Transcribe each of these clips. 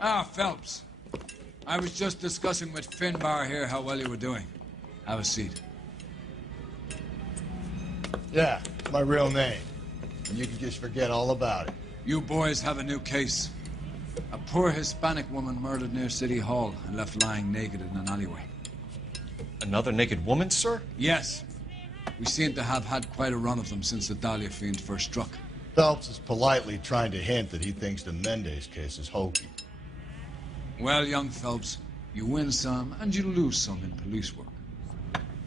Ah, Phelps. I was just discussing with Finbar here how well you were doing. Have a seat. Yeah, it's my real name. And you can just forget all about it. You boys have a new case. A poor Hispanic woman murdered near City Hall and left lying naked in an alleyway. Another naked woman, sir? Yes. We seem to have had quite a run of them since the Dahlia fiend first struck. Phelps is politely trying to hint that he thinks the Mendez case is hokey. Well, young Phelps, you win some and you lose some in police work.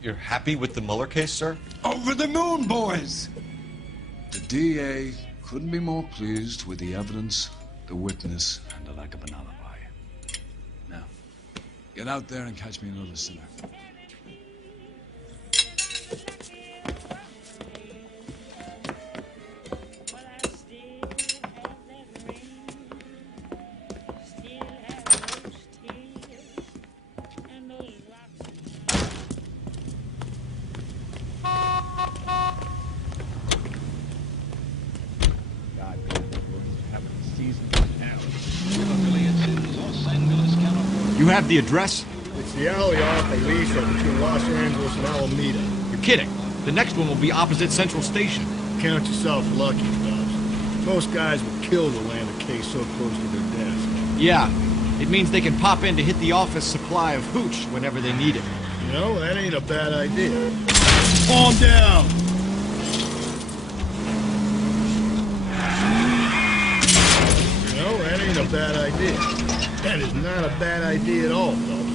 You're happy with the Mueller case, sir? Over the moon, boys! The DA couldn't be more pleased with the evidence, the witness, and the lack of an alibi. Now, get out there and catch me another sinner. You have the address? It's the alley off Alicia between Los Angeles and Alameda. You're kidding. The next one will be opposite Central Station. Count yourself lucky, Phelps. Most guys would kill to land a case so close to their desk. Yeah. It means they can pop in to hit the office supply of hooch whenever they need it. You know, that ain't a bad idea. Calm down! You know, that ain't a bad idea. That is not a bad idea at all, Phelps.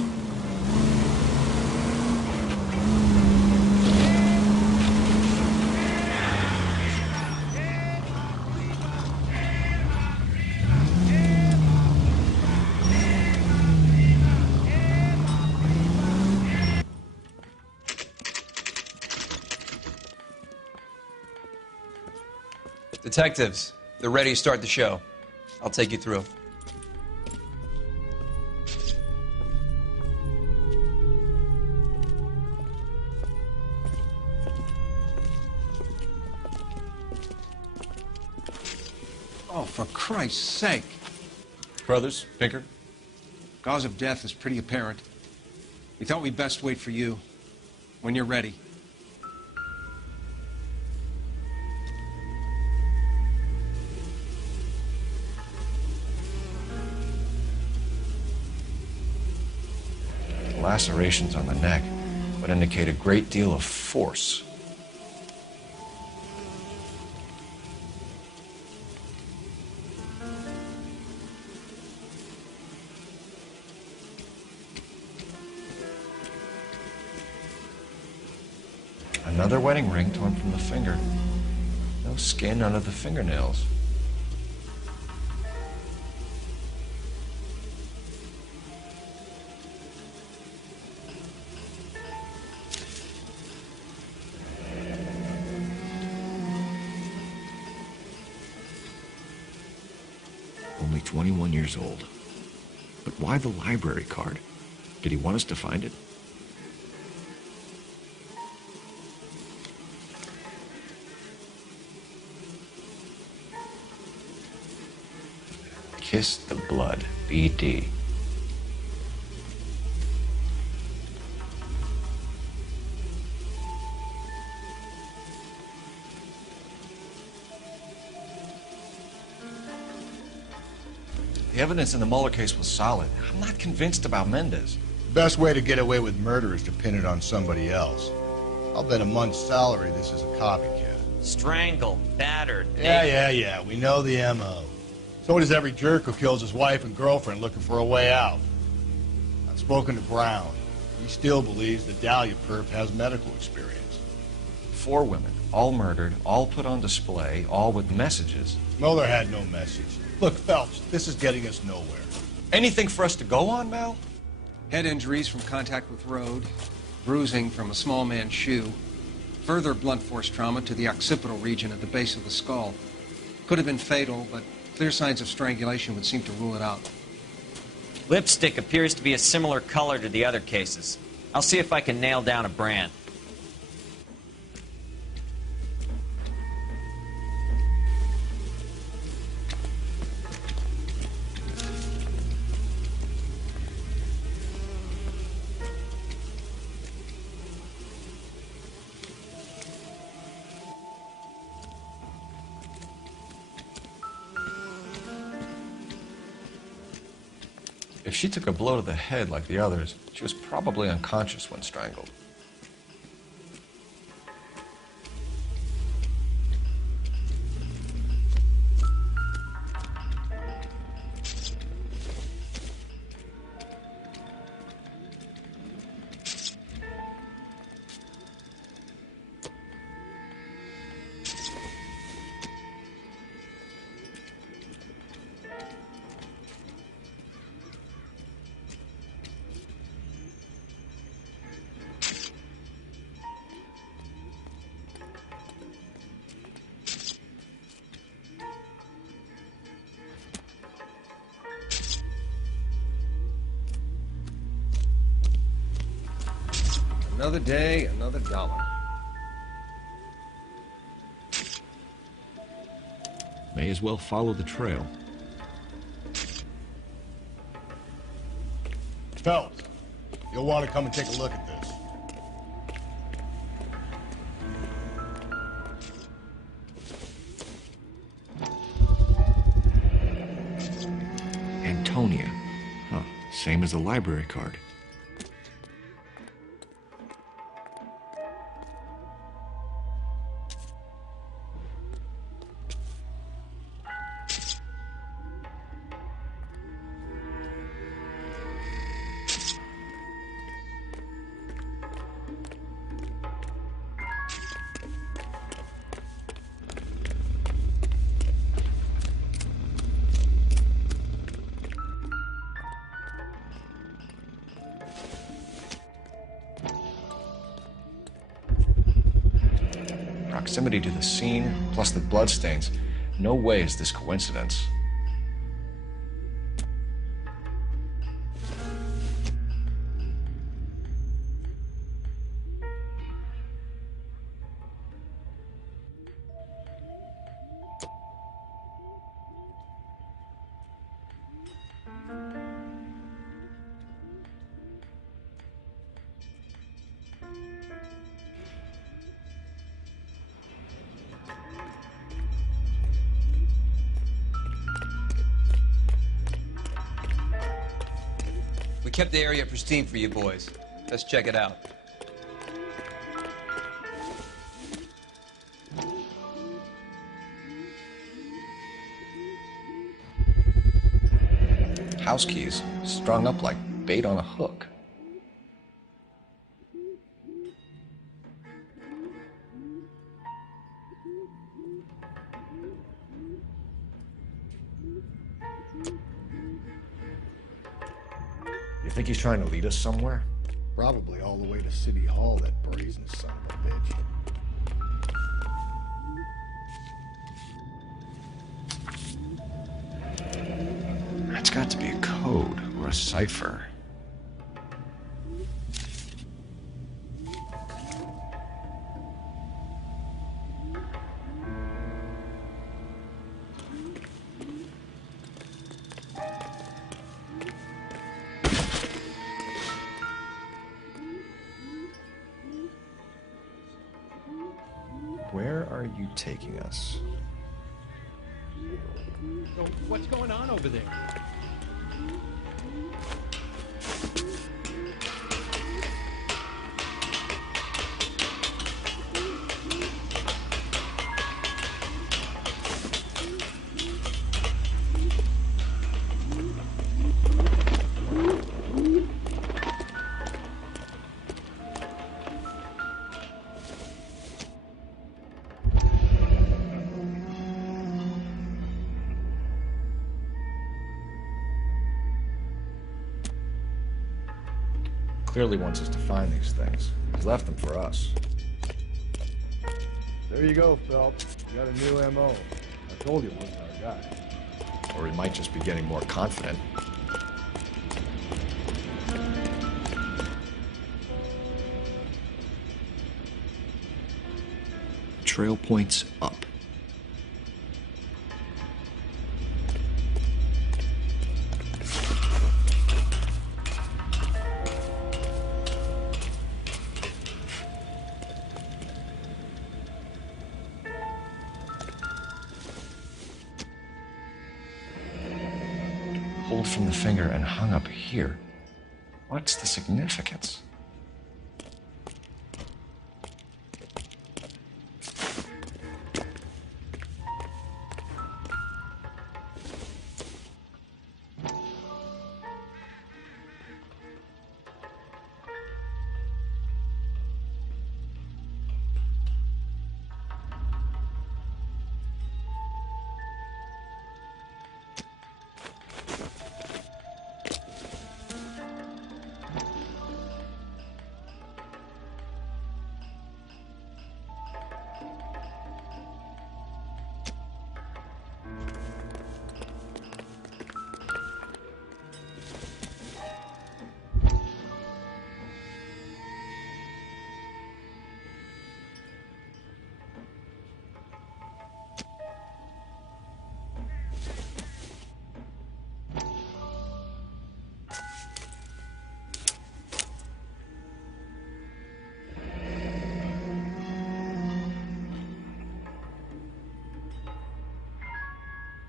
Detectives, they're ready to start the show. I'll take you through. Oh, for Christ's sake. Brothers, Pinker? Cause of death is pretty apparent. We thought we'd best wait for you. When you're ready. The lacerations on the neck would indicate a great deal of force. Another wedding ring torn from the finger. No skin under the fingernails. Only 21 years old. But why the library card? Did he want us to find it? Kiss the blood, BD. The evidence in the Mueller case was solid. I'm not convinced about Mendez. The best way to get away with murder is to pin it on somebody else. I'll bet a month's salary this is a copycat. Strangled, battered. Yeah. We know the M.O. So does every jerk who kills his wife and girlfriend looking for a way out. I've spoken to Brown. He still believes the Dahlia perp has medical experience. 4 women, all murdered, all put on display, all with messages. Mueller had no message. Look, Phelps, this is getting us nowhere. Anything for us to go on, Mal? Head injuries from contact with road, bruising from a small man's shoe, further blunt force trauma to the occipital region at the base of the skull. Could have been fatal, but clear signs of strangulation would seem to rule it out. Lipstick appears to be a similar color to the other cases. I'll see if I can nail down a brand. If she took a blow to the head like the others, she was probably unconscious when strangled. Another day, another dollar. May as well follow the trail. Phelps, you'll want to come and take a look at this. Antonia. Huh. Same as the library card. Proximity to the scene, plus the bloodstains. No way is this coincidence. We kept the area pristine for you boys. Let's check it out. House keys, strung up like bait on a hook. You think he's trying to lead us somewhere? Probably all the way to City Hall, that brazen son of a bitch. That's got to be a code or a cipher. Where are you taking us? So what's going on over there? Clearly wants us to find these things. He's left them for us. There you go, Phelps. You got a new MO. I told you it wasn't our guy. Or he might just be getting more confident. Trail points up. Hold pulled from the finger and hung up here. What's the significance?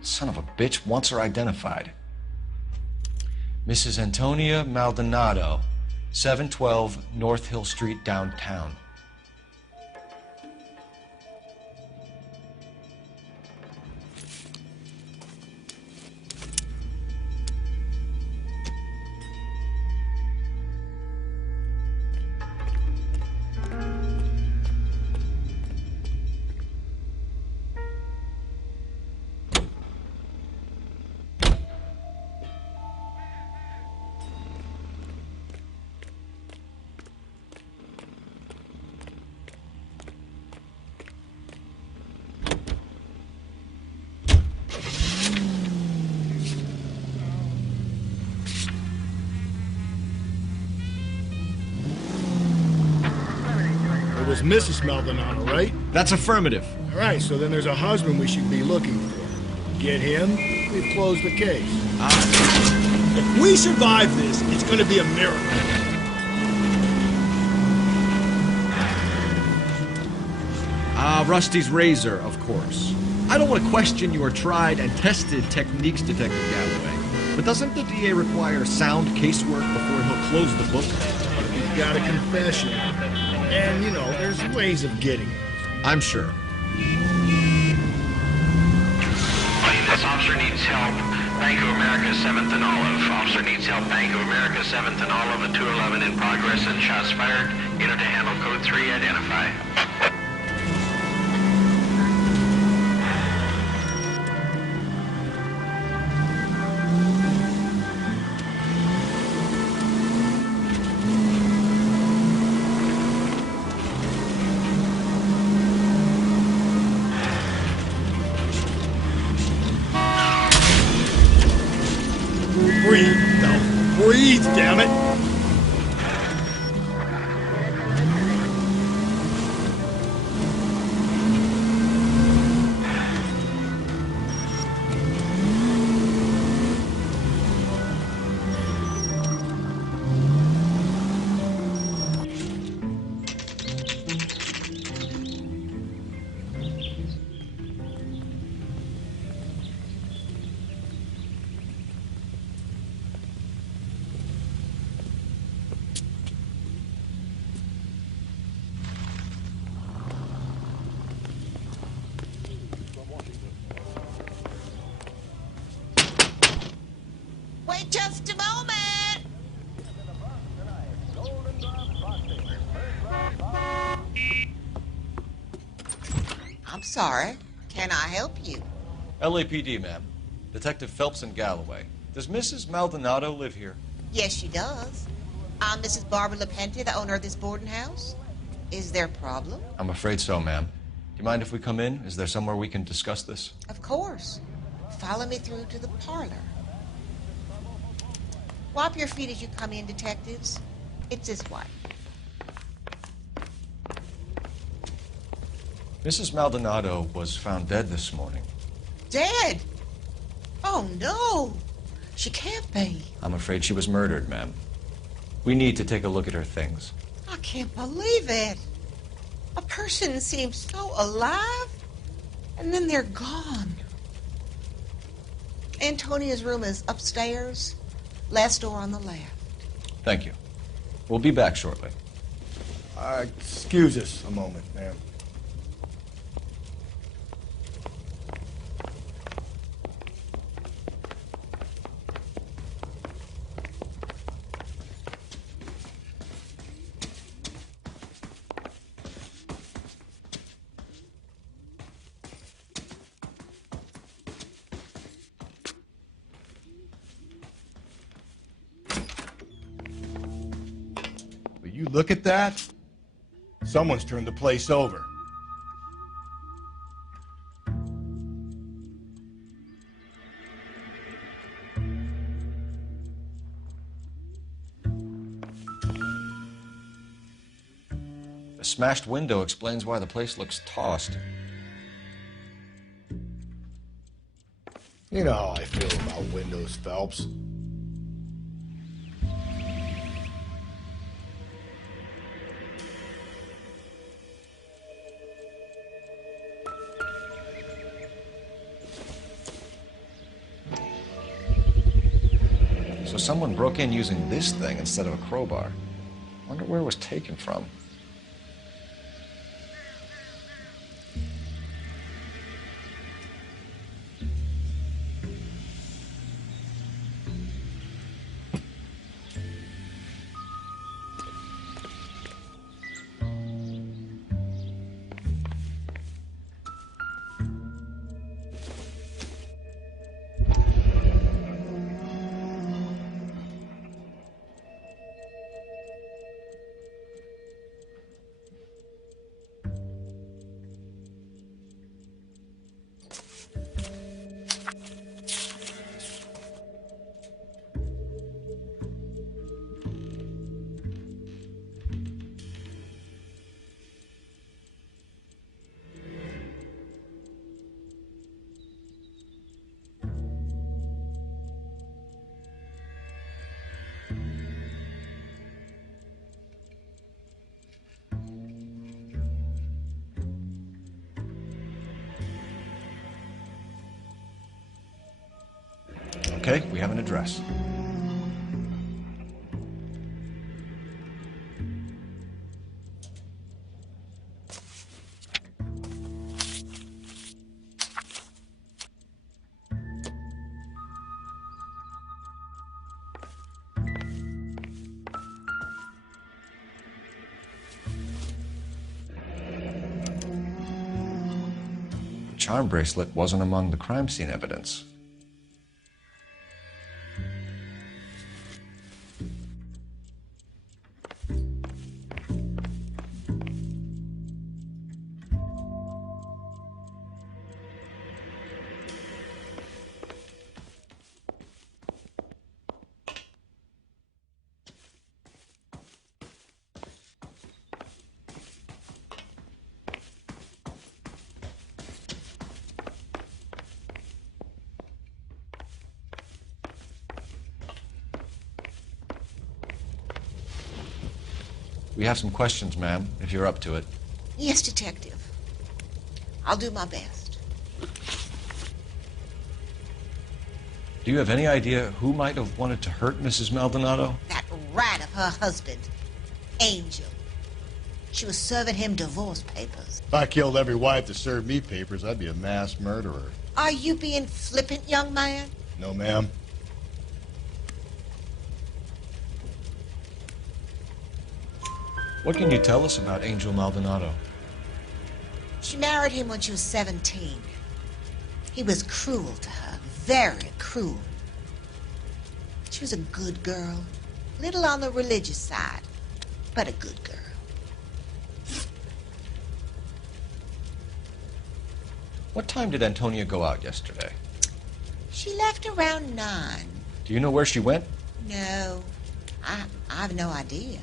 Son of a bitch wants her identified. Mrs. Antonia Maldonado, 712 North Hill Street, downtown. It was Mrs. Maldonado, right? That's affirmative. All right, so then there's a husband we should be looking for. Get him, we've closed the case. If we survive this, it's going to be a miracle. Rusty's razor, of course. I don't want to question your tried and tested techniques, Detective Galloway. But doesn't the DA require sound casework before he'll close the book? He's got a confession. And, you know, there's ways of getting it. I'm sure. This officer needs help. Bank of America, 7th and Olive. Officer needs help. Bank of America, 7th and Olive, a 211 in progress and shots fired. Unit to handle code 3, identify. Breathe. No, breathe, damn it. Wait just a moment. I'm sorry. Can I help you? LAPD, ma'am. Detective Phelps and Galloway. Does Mrs. Maldonado live here? Yes, she does. I'm Mrs. Barbara LaPente, the owner of this boarding house. Is there a problem? I'm afraid so, ma'am. Do you mind if we come in? Is there somewhere we can discuss this? Of course. Follow me through to the parlor. Wipe your feet as you come in, detectives. It's this way. Mrs. Maldonado was found dead this morning. Dead? Oh, no. She can't be. I'm afraid she was murdered, ma'am. We need to take a look at her things. I can't believe it. A person seems so alive, and then they're gone. Antonia's room is upstairs, last door on the left. Thank you. We'll be back shortly. Excuse us a moment, ma'am. Will you look at that? Someone's turned the place over. The smashed window explains why the place looks tossed. You know how I feel about windows, Phelps. So someone broke in using this thing instead of a crowbar. Wonder where it was taken from. Okay, we have an address. The charm bracelet wasn't among the crime scene evidence. We have some questions, ma'am, if you're up to it. Yes, Detective. I'll do my best. Do you have any idea who might have wanted to hurt Mrs. Maldonado? That rat of her husband, Angel. She was serving him divorce papers. If I killed every wife that served me papers, I'd be a mass murderer. Are you being flippant, young man? No, ma'am. What can you tell us about Angel Maldonado? She married him when she was 17. He was cruel to her, very cruel. She was a good girl, little on the religious side, but a good girl. What time did Antonia go out yesterday? She left around 9. Do you know where she went? No, I've no idea.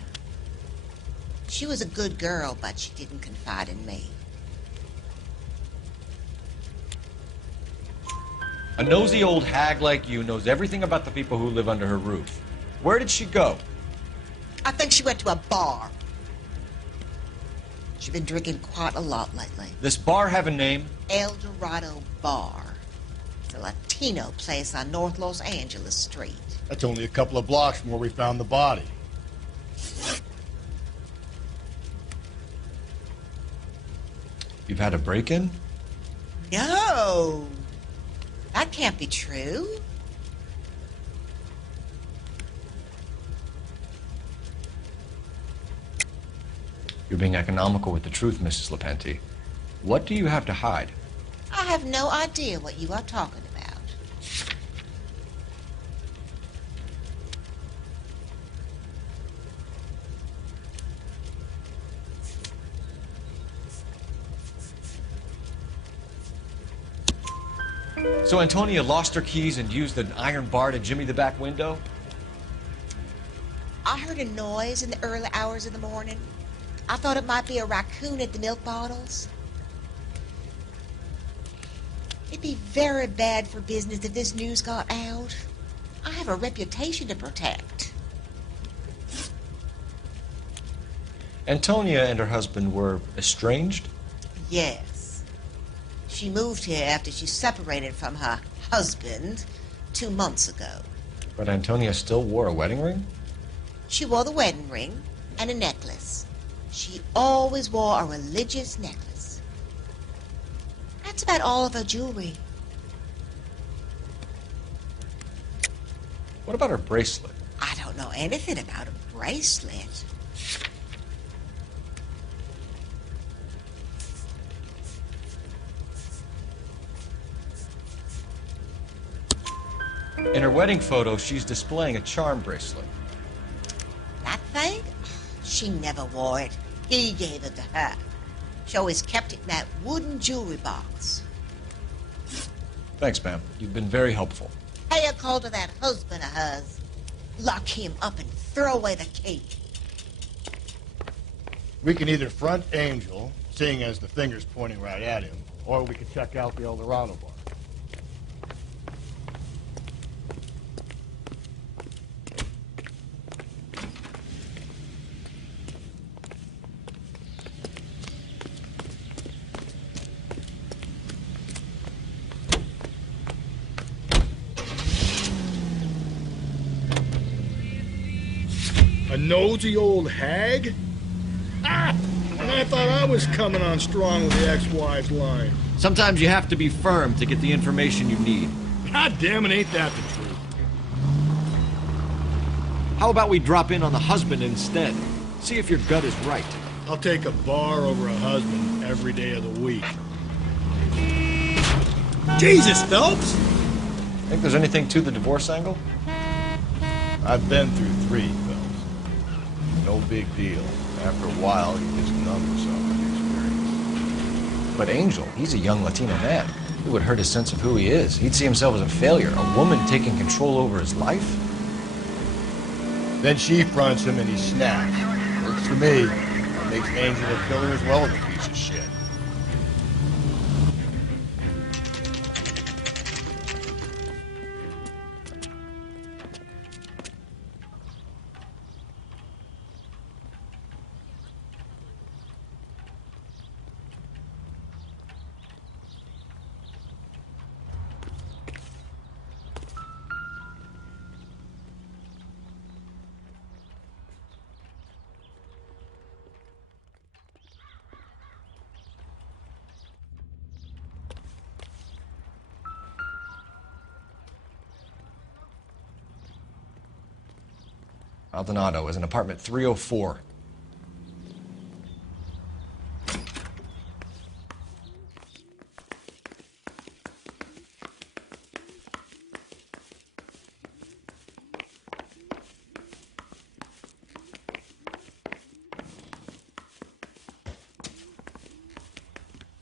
She was a good girl, but she didn't confide in me. A nosy old hag like you knows everything about the people who live under her roof. Where did she go? I think she went to a bar. She's been drinking quite a lot lately. This bar have a name? El Dorado Bar. The Latino place on North Los Angeles Street. That's only a couple of blocks from where we found the body. You've had a break-in? No! That can't be true. You're being economical with the truth, Mrs. Lepenti. What do you have to hide? I have no idea what you are talking about. So Antonia lost her keys and used an iron bar to jimmy the back window? I heard a noise in the early hours of the morning. I thought it might be a raccoon at the milk bottles. It'd be very bad for business if this news got out. I have a reputation to protect. Antonia and her husband were estranged? Yes. She moved here after she separated from her husband 2 months ago. But Antonia still wore a wedding ring? She wore the wedding ring and a necklace. She always wore a religious necklace. That's about all of her jewelry. What about her bracelet? I don't know anything about a bracelet. In her wedding photo, she's displaying a charm bracelet. That thing? She never wore it. He gave it to her. She always kept it in that wooden jewelry box. Thanks, ma'am. You've been very helpful. Pay a call to that husband of hers. Lock him up and throw away the key. We can either front Angel, seeing as the finger's pointing right at him, or we can check out the El Dorado bar. A nosy old hag? Ah! And I thought I was coming on strong with the ex-wife's line. Sometimes you have to be firm to get the information you need. God damn it, ain't that the truth? How about we drop in on the husband instead? See if your gut is right. I'll take a bar over a husband every day of the week. Jesus, Phelps! Think there's anything to the divorce angle? I've been through 3, Phelps. No big deal. After a while, you just numb yourself with the experience. But Angel, he's a young Latino man. It would hurt his sense of who he is. He'd see himself as a failure, a woman taking control over his life. Then she fronts him and he snaps. Works for me. It makes Angel a killer as well as a piece of shit. Maldonado is in apartment 304.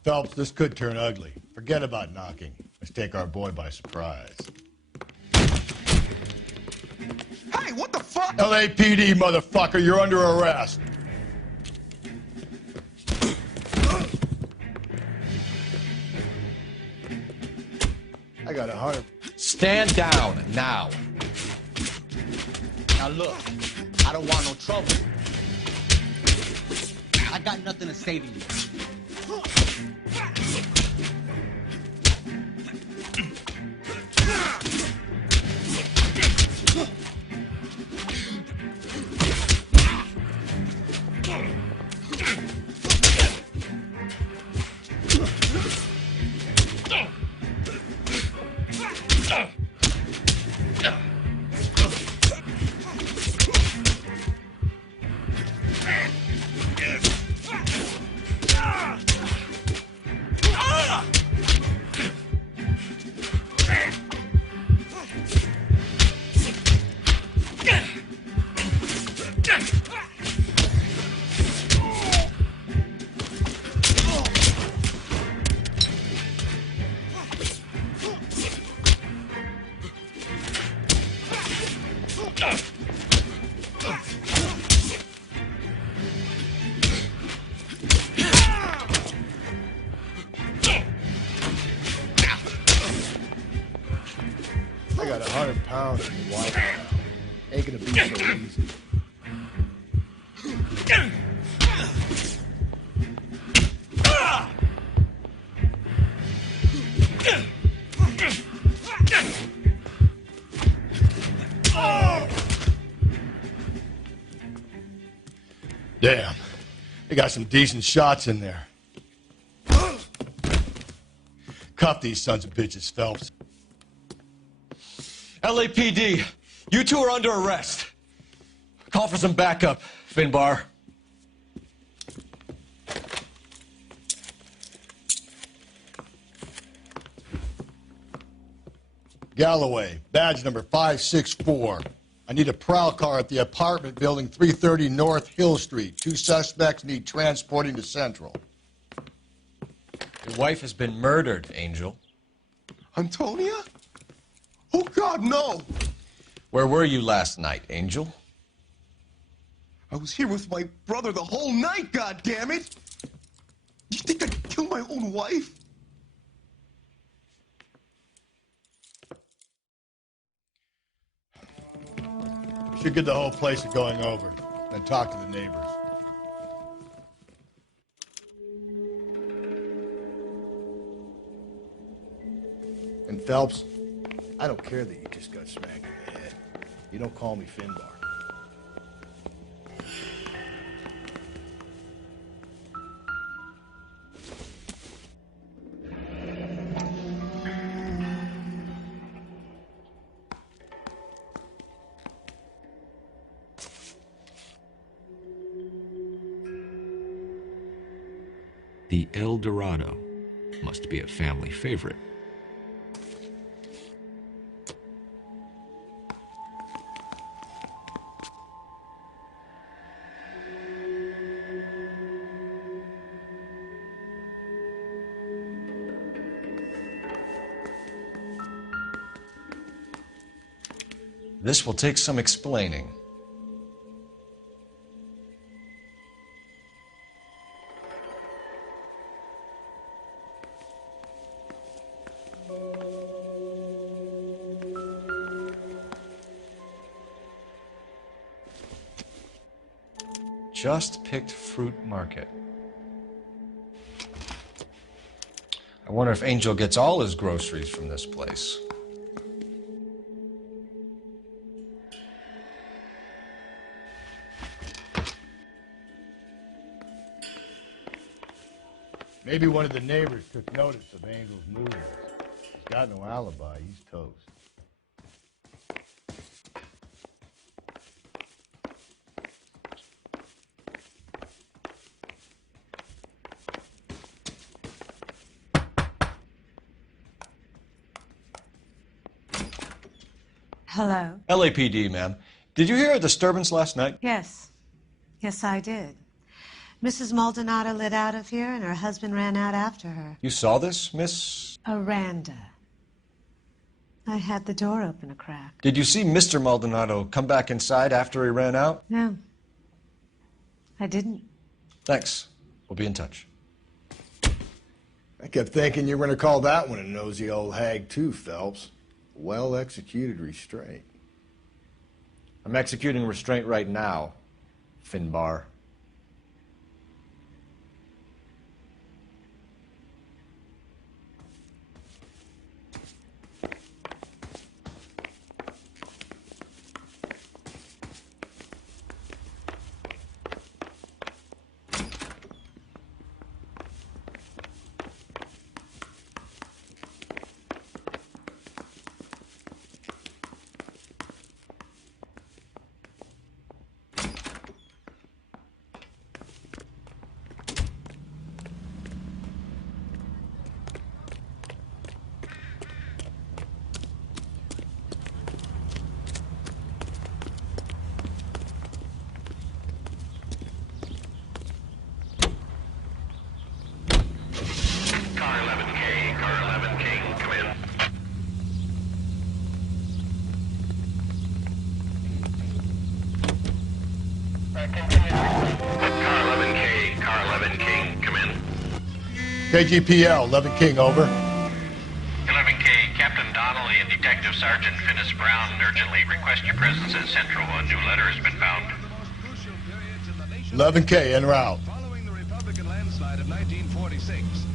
Phelps, this could turn ugly. Forget about knocking. Let's take our boy by surprise. Hey, what the fuck? LAPD, motherfucker, you're under arrest. I got 100. Stand down, now. Now look, I don't want no trouble. I got nothing to say to you. I got 100 pounds in the wife now. Ain't gonna be so easy. Damn. They got some decent shots in there. Cuff these sons of bitches, Phelps. LAPD, you two are under arrest. Call for some backup, Finbar. Galloway, badge number 564. I need a prowl car at the apartment building 330 North Hill Street. 2 suspects need transporting to Central. Your wife has been murdered, Angel. Antonia? Oh, God, no! Where were you last night, Angel? I was here with my brother the whole night, goddammit! You think I'd kill my own wife? We should get the whole place going over, then talk to the neighbors. And Phelps, I don't care that you just got smacked in the head. You don't call me Finbar. The El Dorado must be a family favorite. This will take some explaining. Just picked fruit market. I wonder if Angel gets all his groceries from this place. Maybe one of the neighbors took notice of Angel's movements. He's got no alibi. He's toast. Hello? LAPD, ma'am. Did you hear a disturbance last night? Yes. Yes, I did. Mrs. Maldonado lit out of here, and her husband ran out after her. You saw this, Miss? Aranda. I had the door open a crack. Did you see Mr. Maldonado come back inside after he ran out? No. I didn't. Thanks. We'll be in touch. I kept thinking you were going to call that one a nosy old hag too, Phelps. Well-executed restraint. I'm executing restraint right now, Finbar. KGPL, 11 King, over. 11K, Captain Donnelly and Detective Sergeant Finis Brown urgently request your presence at Central. A new letter has been found. 11K, en route.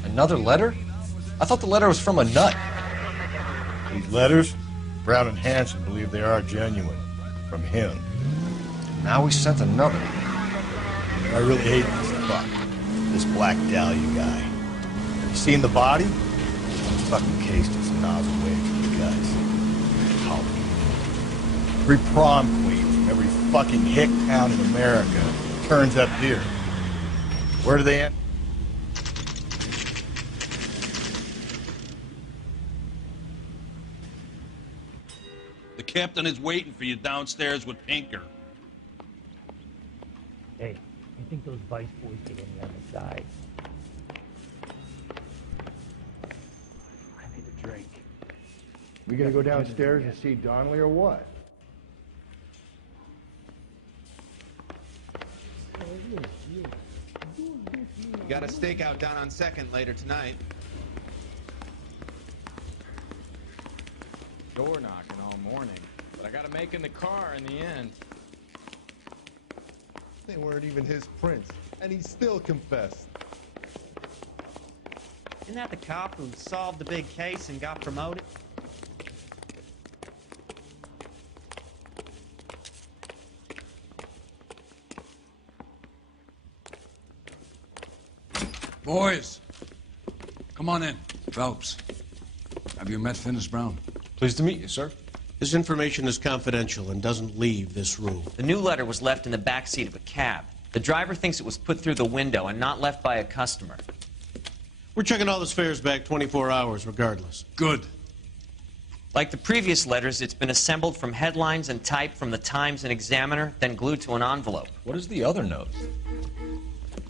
Another letter? I thought the letter was from a nut. These letters, Brown and Hanson believe they are genuine. From him. Now we sent another. I really hate this fuck. This Black Dahlia guy. You seen the body? Some fucking case just nozzle away from you guys. Halloween. Every prom queen from every fucking hick town in America turns up here. Where do they end? The captain is waiting for you downstairs with Pinker. Hey, you think those Vice boys get any on the side? I need a drink. We gonna go downstairs and see Donnelly or what? You got a stakeout down on 2nd later tonight. Door knocking all morning, but I gotta make in the car in the end. They weren't even his prints, and he still confessed. Isn't that the cop who solved the big case and got promoted? Boys, come on in. Phelps, have you met Finis Brown? Pleased to meet you, sir. This information is confidential and doesn't leave this room. The new letter was left in the back seat of a cab. The driver thinks it was put through the window and not left by a customer. We're checking all his fares back 24 hours regardless. Good. Like the previous letters, it's been assembled from headlines and typed from the Times and Examiner, then glued to an envelope. What is the other note?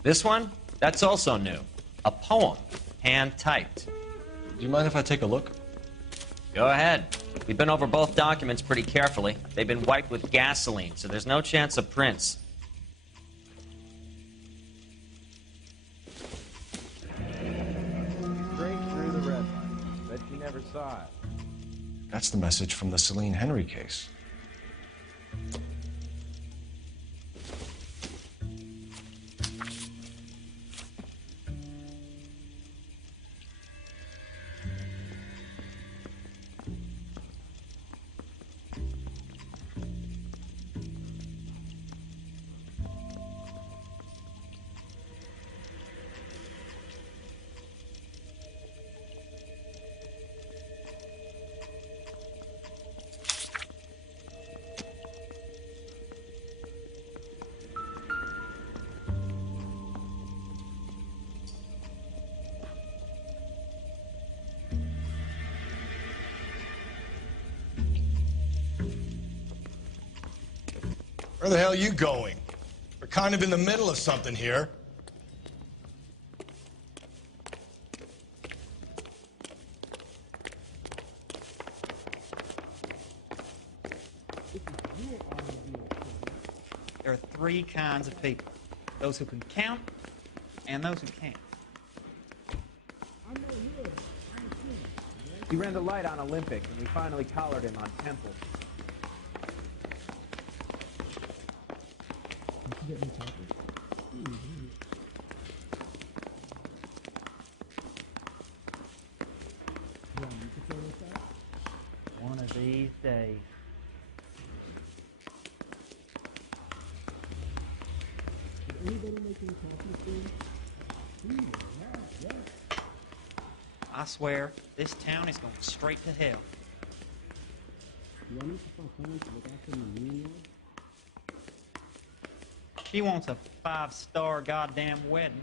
This one? That's also new. A poem, hand-typed. Do you mind if I take a look? Go ahead. We've been over both documents pretty carefully. They've been wiped with gasoline, so there's no chance of prints. Straight through the red light. Bet you never saw it. That's the message from the Celine Henry case. Where the hell are you going? We're kind of in the middle of something here. There are three kinds of people. Those who can count and those who can't. He ran the light on Olympic, and we finally collared him on Temple. One of these days. I swear, this town is going straight to hell. She wants a 5-star goddamn wedding.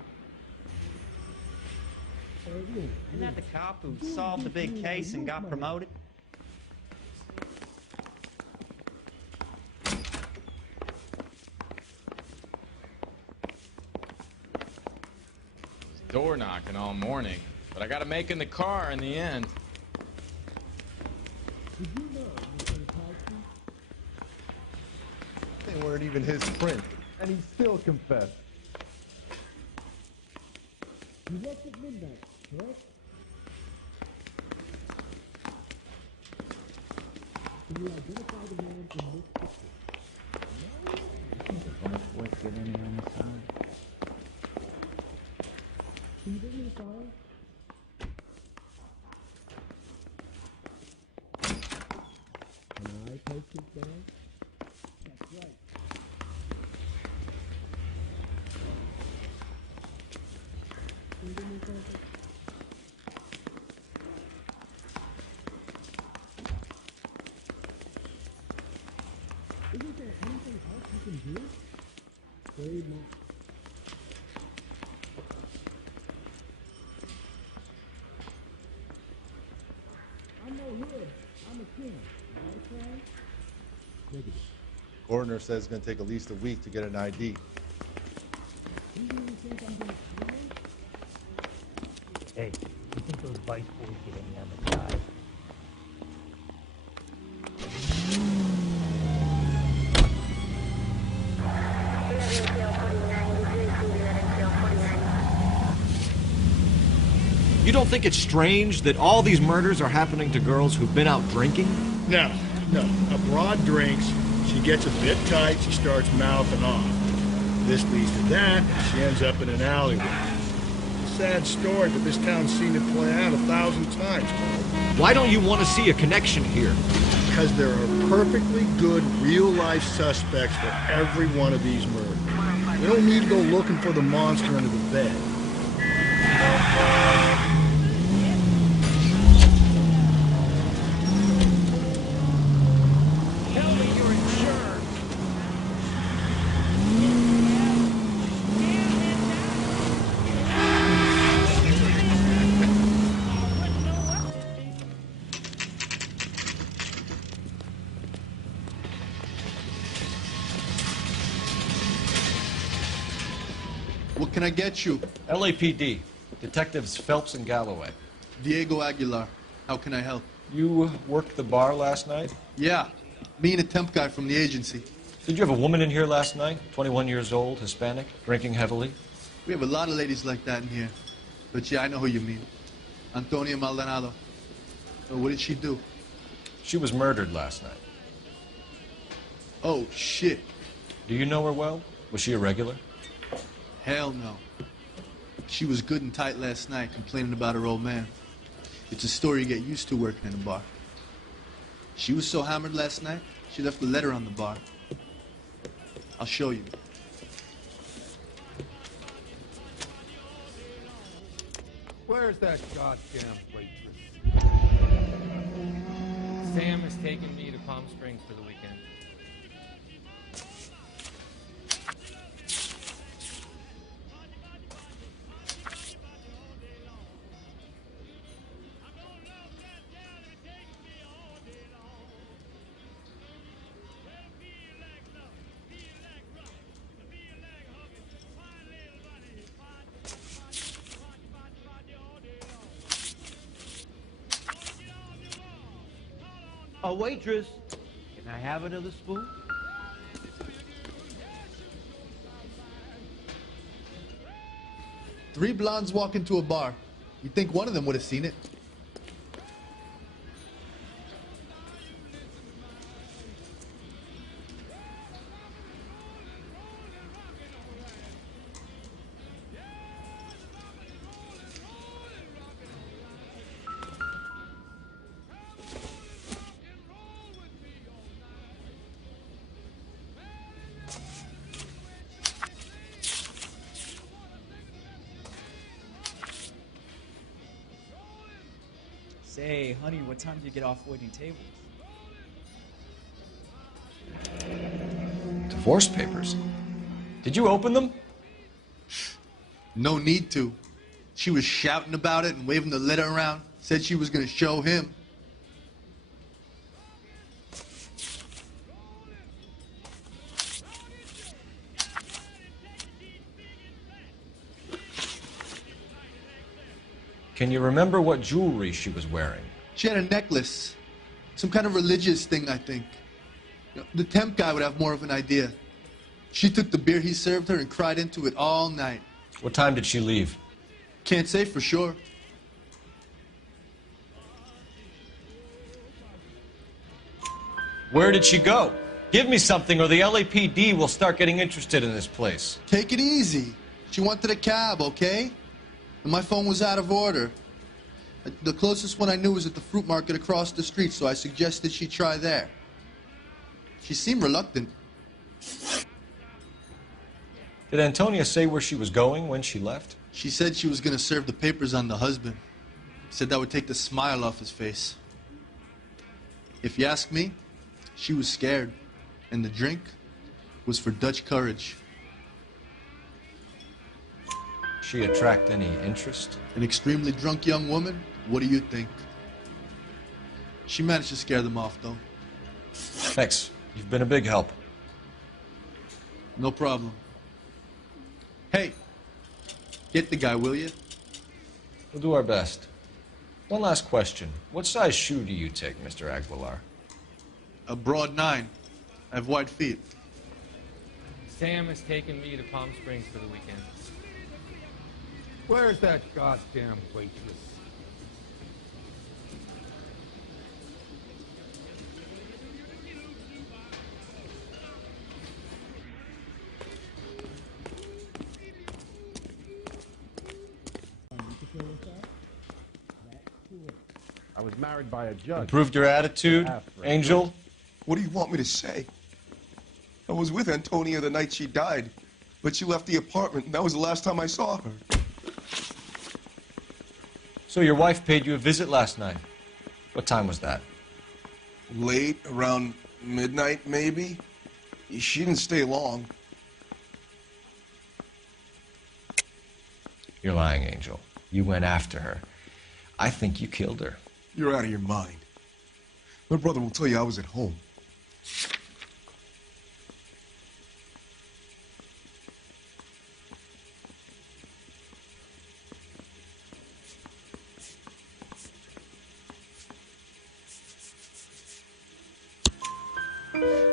Isn't that the cop who solved the big case and got promoted? Door knocking all morning, but I gotta make in the car in the end. They weren't even his print, and he still confessed. He left at midnight. What? Can you identify the man in this picture? No? You think the vice boys get any on the side? Can you bring me the file? Can I take this down? That's right. Can you give me something? Isn't there anything else you can do? Very much. I'm no hood. I'm a king. Okay? Negative. Coroner says it's going to take at least a week to get an ID. You really think I'm gonna kill him? Hey, you think those vice boys get any on the side? You don't think it's strange that all these murders are happening to girls who've been out drinking? No. A broad drinks, she gets a bit tight, she starts mouthing off. This leads to that, she ends up in an alleyway. It's a sad story, but this town's seen it play out 1,000 times. Why don't you want to see a connection here? Because there are perfectly good real-life suspects for every one of these murders. We don't need to go looking for the monster under the bed. What can I get you? LAPD. Detectives Phelps and Galloway. Diego Aguilar. How can I help? You worked the bar last night? Yeah. Me and a temp guy from the agency. Did you have a woman in here last night? 21 years old, Hispanic, drinking heavily? We have a lot of ladies like that in here. But yeah, I know who you mean. Antonia Maldonado. Oh, what did she do? She was murdered last night. Oh, shit. Do you know her well? Was she a regular? Hell no. She was good and tight last night, complaining about her old man. It's a story you get used to working in a bar. She was so hammered last night, she left a letter on the bar. I'll show you. Where's that goddamn waitress? Sam has taken me to Palm Springs for the weekend. A waitress, can I have another spoon? Three blondes walk into a bar. You'd think one of them would have seen it. Say, honey, what time do you get off waiting tables? Divorce papers. Did you open them? No need to. She was shouting about it and waving the letter around. Said she was going to show him. Can you remember what jewelry she was wearing? She had a necklace. Some kind of religious thing, I think. The temp guy would have more of an idea. She took the beer he served her and cried into it all night. What time did she leave? Can't say for sure. Where did she go? Give me something or the LAPD will start getting interested in this place. Take it easy. She wanted a cab, okay? And my phone was out of order. The closest one I knew was at the fruit market across the street, so I suggested she try there. She seemed reluctant. Did Antonia say where she was going when she left? She said she was going to serve the papers on the husband. Said that would take the smile off his face. If you ask me, she was scared. And the drink was for Dutch courage. She attract any interest? An extremely drunk young woman? What do you think? She managed to scare them off, though. Thanks. You've been a big help. No problem. Hey, get the guy, will you? We'll do our best. One last question. What size shoe do you take, Mr. Aguilar? A broad 9. I have wide feet. Sam has taken me to Palm Springs for the weekend. Where's that goddamn waitress? I was married by a judge. Improved your attitude, Angel? What do you want me to say? I was with Antonia the night she died, but she left the apartment, and that was the last time I saw her. So your wife paid you a visit last night. What time was that? Late, around midnight, maybe. She didn't stay long. You're lying, Angel. You went after her. I think you killed her. You're out of your mind. My brother will tell you I was at home.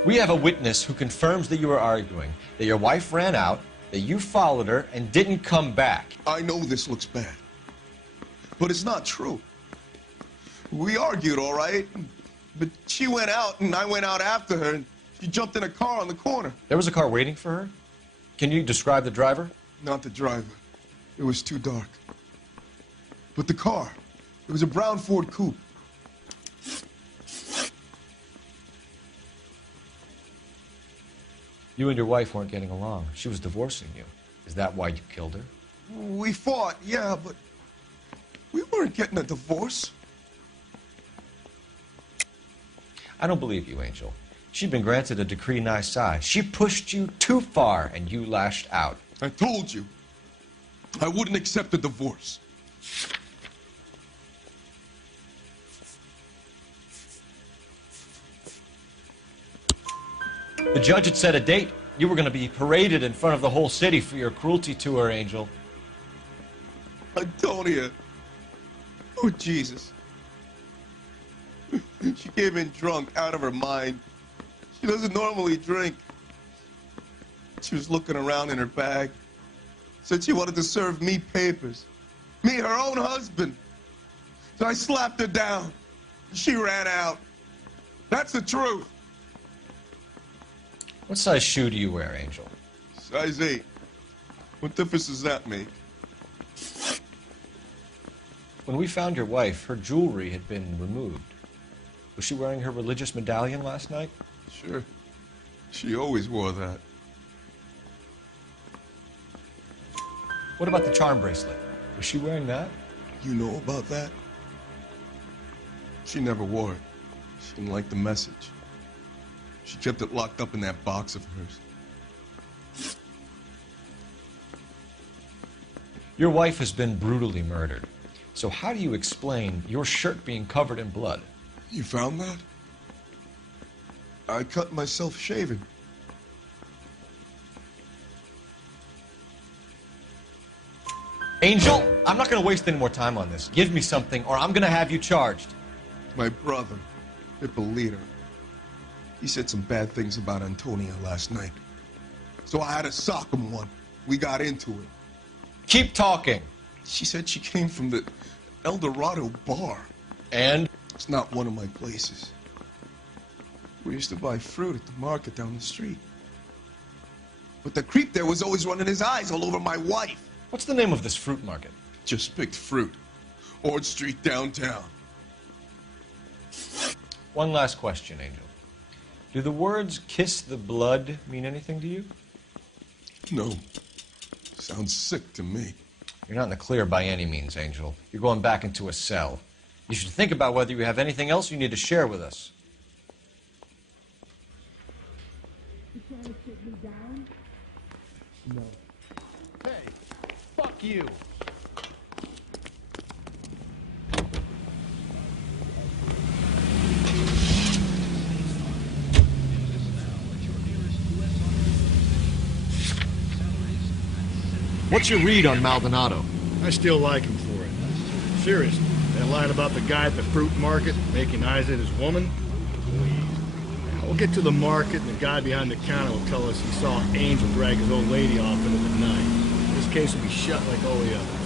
We have a witness who confirms that you were arguing, that your wife ran out, that you followed her and didn't come back. I know this looks bad, but it's not true. We argued, all right, but she went out and I went out after her and she jumped in a car on the corner. There was a car waiting for her? Can you describe the driver? Not the driver. It was too dark. But the car, it was a brown Ford coupe. You and your wife weren't getting along. She was divorcing you. Is that why you killed her? We fought, yeah, but we weren't getting a divorce. I don't believe you, Angel. She'd been granted a decree nisi. She pushed you too far, and you lashed out. I told you, I wouldn't accept a divorce. The judge had set a date. You were going to be paraded in front of the whole city for your cruelty to her, Angel. Antonia. Oh, Jesus. She came in drunk, out of her mind. She doesn't normally drink. She was looking around in her bag. Said she wanted to serve me papers. Me, her own husband. So I slapped her down. She ran out. That's the truth. What size shoe do you wear, Angel? Size 8. What difference does that make? When we found your wife, her jewelry had been removed. Was she wearing her religious medallion last night? Sure. She always wore that. What about the charm bracelet? Was she wearing that? You know about that? She never wore it. She didn't like the message. She kept it locked up in that box of hers. Your wife has been brutally murdered. So how do you explain your shirt being covered in blood? You found that? I cut myself shaving. Angel, I'm not going to waste any more time on this. Give me something or I'm going to have you charged. My brother, Hippolyta, he said some bad things about Antonia last night. So I had to sock him one. We got into it. Keep talking. She said she came from the El Dorado bar. And? It's not one of my places. We used to buy fruit at the market down the street. But the creep there was always running his eyes all over my wife. What's the name of this fruit market? Just picked fruit. Ord Street downtown. One last question, Angel. Do the words kiss the blood mean anything to you? No. Sounds sick to me. You're not in the clear by any means, Angel. You're going back into a cell. You should think about whether you have anything else you need to share with us. You trying to sit me down? No. Hey, fuck you. What's your read on Maldonado? I still like him for it. Seriously, that line about the guy at the fruit market making eyes at his woman? Please. We'll get to the market and the guy behind the counter will tell us he saw Angel drag his old lady off into the night. This case will be shut like all the others.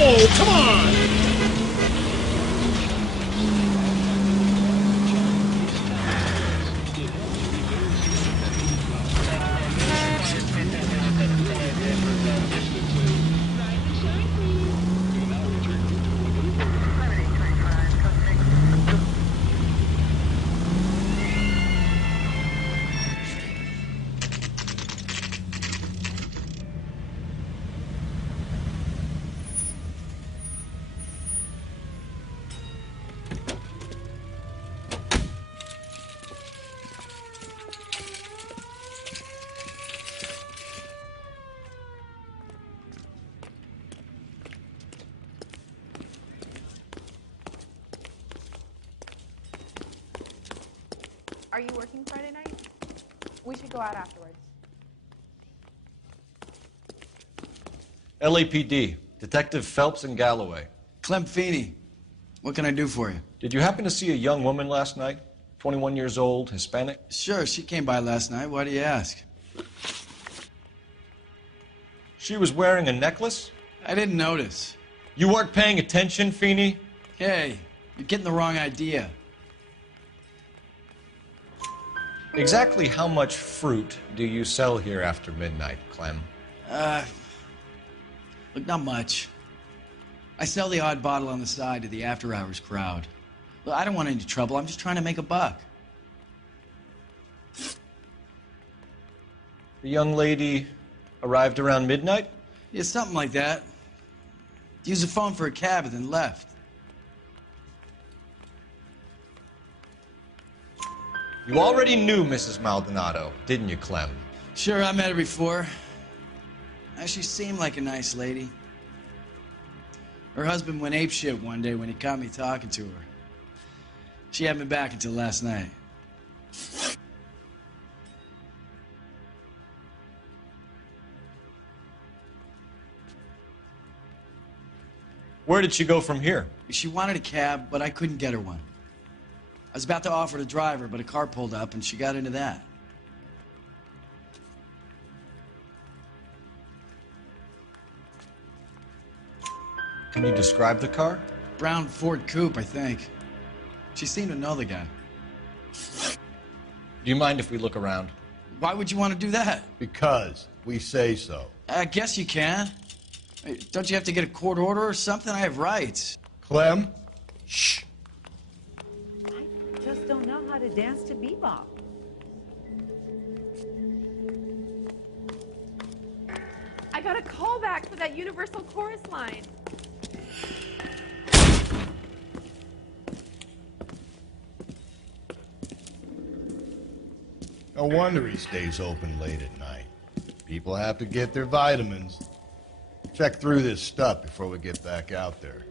Oh, come on! Are you working Friday night? We should go out afterwards. LAPD, Detective Phelps and Galloway. Clem Feeney, what can I do for you? Did you happen to see a young woman last night? 21 years old, Hispanic? Sure, she came by last night. Why do you ask? She was wearing a necklace? I didn't notice. You weren't paying attention, Feeney? Hey, you're getting the wrong idea. Exactly how much fruit do you sell here after midnight, Clem? Look, not much. I sell the odd bottle on the side to the after-hours crowd. Look, I don't want any trouble. I'm just trying to make a buck. The young lady arrived around midnight? Yeah, something like that. Used the phone for a cab and then left. You already knew Mrs. Maldonado, didn't you, Clem? Sure, I met her before. She seemed like a nice lady. Her husband went apeshit one day when he caught me talking to her. She had me back until last night. Where did she go from here? She wanted a cab, but I couldn't get her one. I was about to offer to drive her, but a car pulled up and she got into that. Can you describe the car? Brown Ford Coupe, I think. She seemed to know the guy. Do you mind if we look around? Why would you want to do that? Because we say so. I guess you can. Hey, don't you have to get a court order or something? I have rights. Clem? Shh. I just don't know how to dance to bebop. I got a call back for that Universal Chorus line. No wonder he stays open late at night. People have to get their vitamins. Check through this stuff before we get back out there.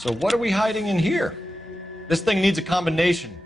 So what are we hiding in here? This thing needs a combination.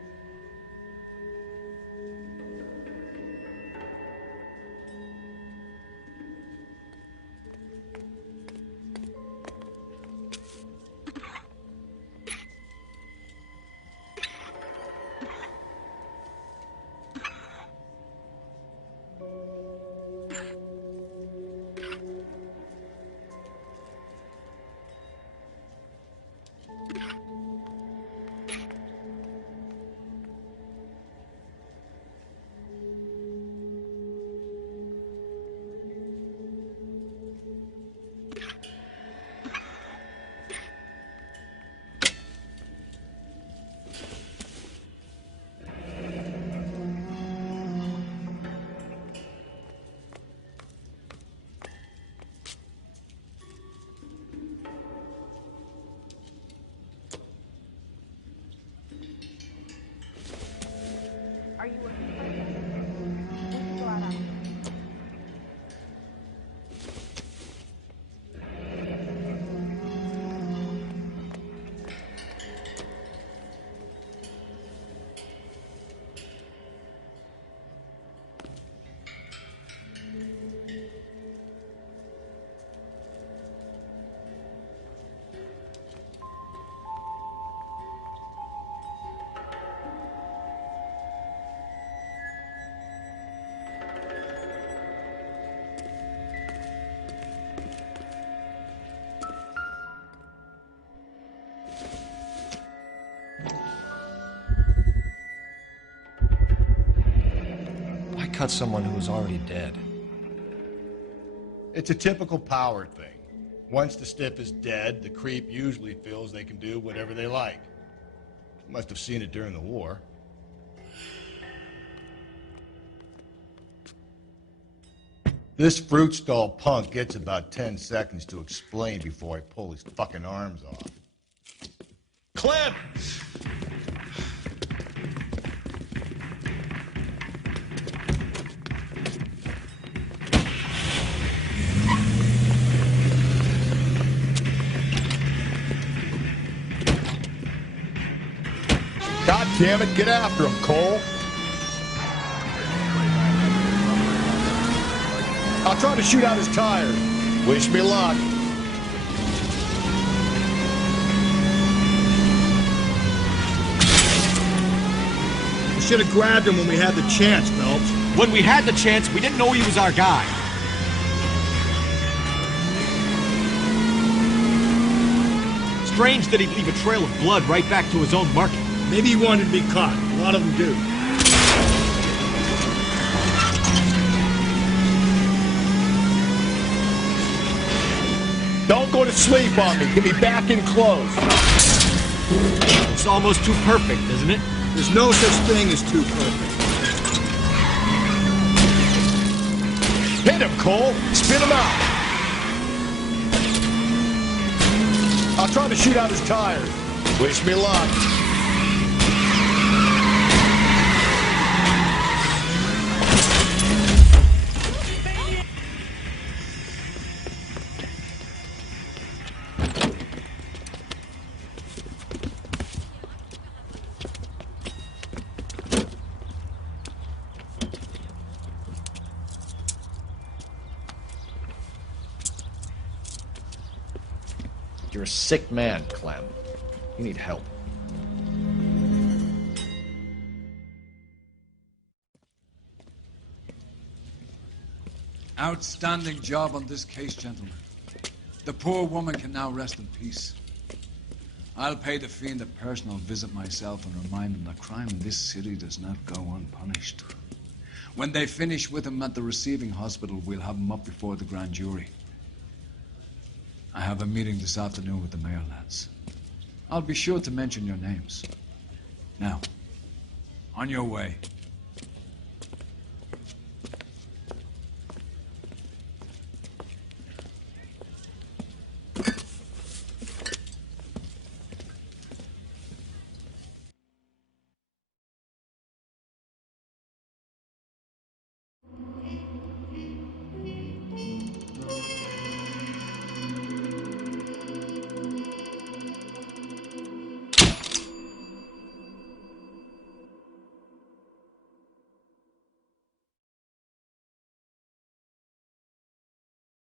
Are you looking for anything? We can go out after. Why cut someone who was already dead? It's a typical power thing. Once the stiff is dead, the creep usually feels they can do whatever they like. Must have seen it during the war. This fruit stall punk gets about 10 seconds to explain before I pull his fucking arms off. Clem! God damn it, get after him, Cole. I'll try to shoot out his tires. Wish me luck. We should have grabbed him when we had the chance, Phelps. When we had the chance, we didn't know he was our guy. Strange that he'd leave a trail of blood right back to his own market. Maybe he wanted to be caught. A lot of them do. Don't go to sleep on me. Get me back in close. It's almost too perfect, isn't it? There's no such thing as too perfect. Hit him, Cole. Spit him out. I'll try to shoot out his tires. Wish me luck. You're a sick man, Clem. You need help. Outstanding job on this case, gentlemen. The poor woman can now rest in peace. I'll pay the fiend a personal visit myself and remind him that crime in this city does not go unpunished. When they finish with him at the receiving hospital, we'll have him up before the grand jury. I have a meeting this afternoon with the mayor, lads. I'll be sure to mention your names. Now, on your way.